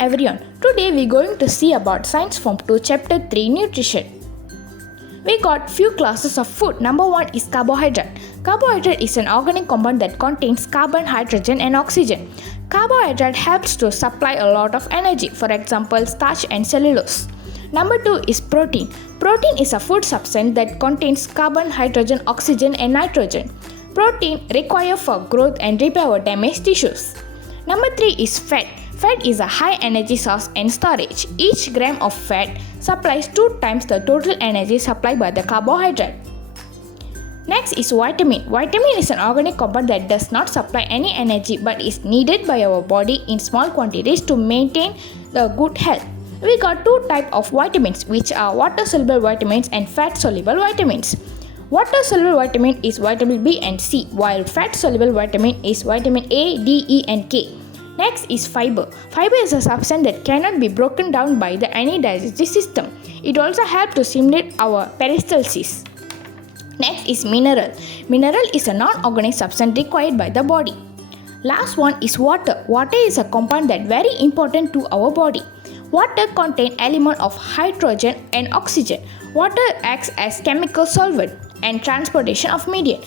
everyone, today we're going to see about science from chapter 3 nutrition. We got few classes of food. Number 1 is carbohydrate. Carbohydrate is an organic compound that contains carbon, hydrogen and oxygen. Carbohydrate helps to supply a lot of energy, for example starch and cellulose. Number 2 is protein. Protein is a food substance that contains carbon, hydrogen, oxygen and nitrogen. Protein required for growth and repair damaged tissues. Number 3 is fat. Fat is a high energy source and storage. Each gram of fat supplies 2 times the total energy supplied by the carbohydrate. Next is vitamin. Vitamin is an organic compound that does not supply any energy but is needed by our body in small quantities to maintain the good health. We got 2 types of vitamins, which are water-soluble vitamins and fat-soluble vitamins. Water-soluble vitamin is vitamin B and C, while fat-soluble vitamin is vitamin A, D, E and K. Next is fiber. Fiber is a substance that cannot be broken down by any digestive system. It also helps to stimulate our peristalsis. Next is mineral. Mineral is a non-organic substance required by the body. Last one is water. Water is a compound that is very important to our body. Water contains elements of hydrogen and oxygen. Water acts as chemical solvent and transportation of medium.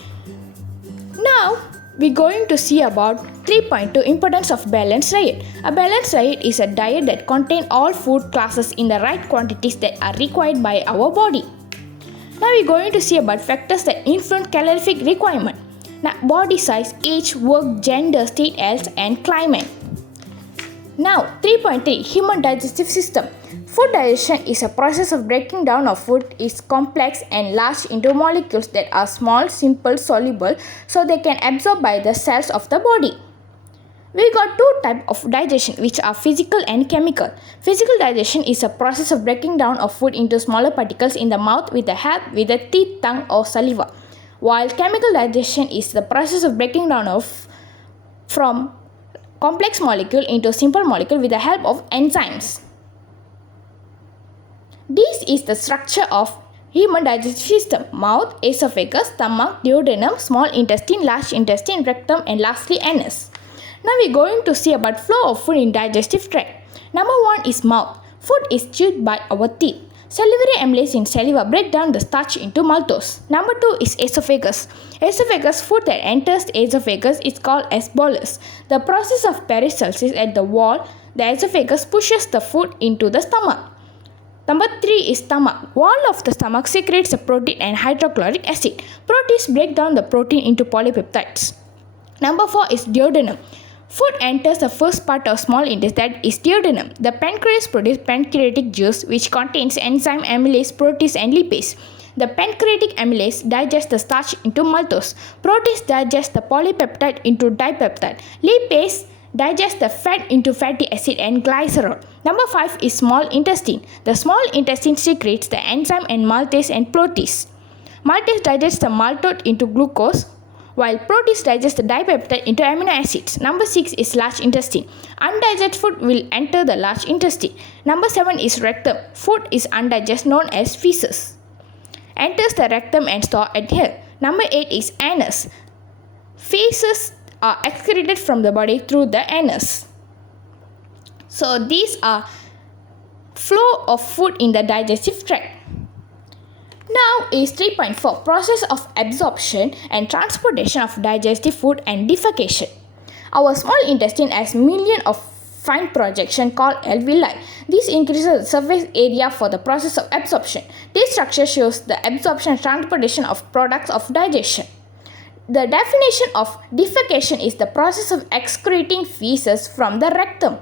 Now, we're going to see about 3.2 importance of balanced diet. A balanced diet is a diet that contains all food classes in the right quantities that are required by our body. Now we're going to see about factors that influence calorific requirement. Now, body size, age, work, gender, state health and climate. Now 3.3 Human digestive system. Food digestion is a process of breaking down of food is complex and large into molecules that are small, simple, soluble so they can absorb by the cells of the body. We got 2 types of digestion which are physical and chemical. Physical digestion is a process of breaking down of food into smaller particles in the mouth with the help with the teeth, tongue or saliva. While chemical digestion is the process of breaking down of from complex molecule into simple molecule with the help of enzymes. This is the structure of human digestive system: mouth, esophagus, stomach, duodenum, small intestine, large intestine, rectum and lastly anus. Now we are going to see about flow of food in digestive tract. Number 1 is mouth. Food is chewed by our teeth. Salivary amylase in saliva break down the starch into maltose. Number 2 is esophagus. Esophagus, food that enters the esophagus is called as bolus. The process of peristalsis at the wall, the esophagus pushes the food into the stomach. Number 3 is stomach. Wall of the stomach secretes the protein and hydrochloric acid. Proteins break down the protein into polypeptides. Number 4 is duodenum. Food enters the first part of small intestine, that is duodenum. The pancreas produces pancreatic juice which contains enzyme amylase, protease and lipase. The pancreatic amylase digests the starch into maltose. Protease digests the polypeptide into dipeptide. Lipase digests the fat into fatty acid and glycerol. Number 5 is small intestine. The small intestine secretes the enzyme and maltase and protease. Maltase digests the maltose into glucose, while protease digests the dipeptide into amino acids. Number 6 is large intestine. Undigested food will enter the large intestine. Number 7 is rectum. Food is undigested known as feces. Enters the rectum and store at here. Number 8 is anus. Feces are excreted from the body through the anus. So these are flow of food in the digestive tract. Now is 3.4 process of absorption and transportation of digestive food and defecation. Our small intestine has millions of fine projections called alveoli. This increases the surface area for the process of absorption. This structure shows the absorption and transportation of products of digestion. The definition of defecation is the process of excreting feces from the rectum.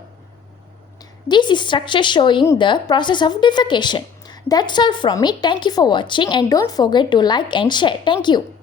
This is structure showing the process of defecation. That's all from me. Thank you for watching and don't forget to like and share. Thank you.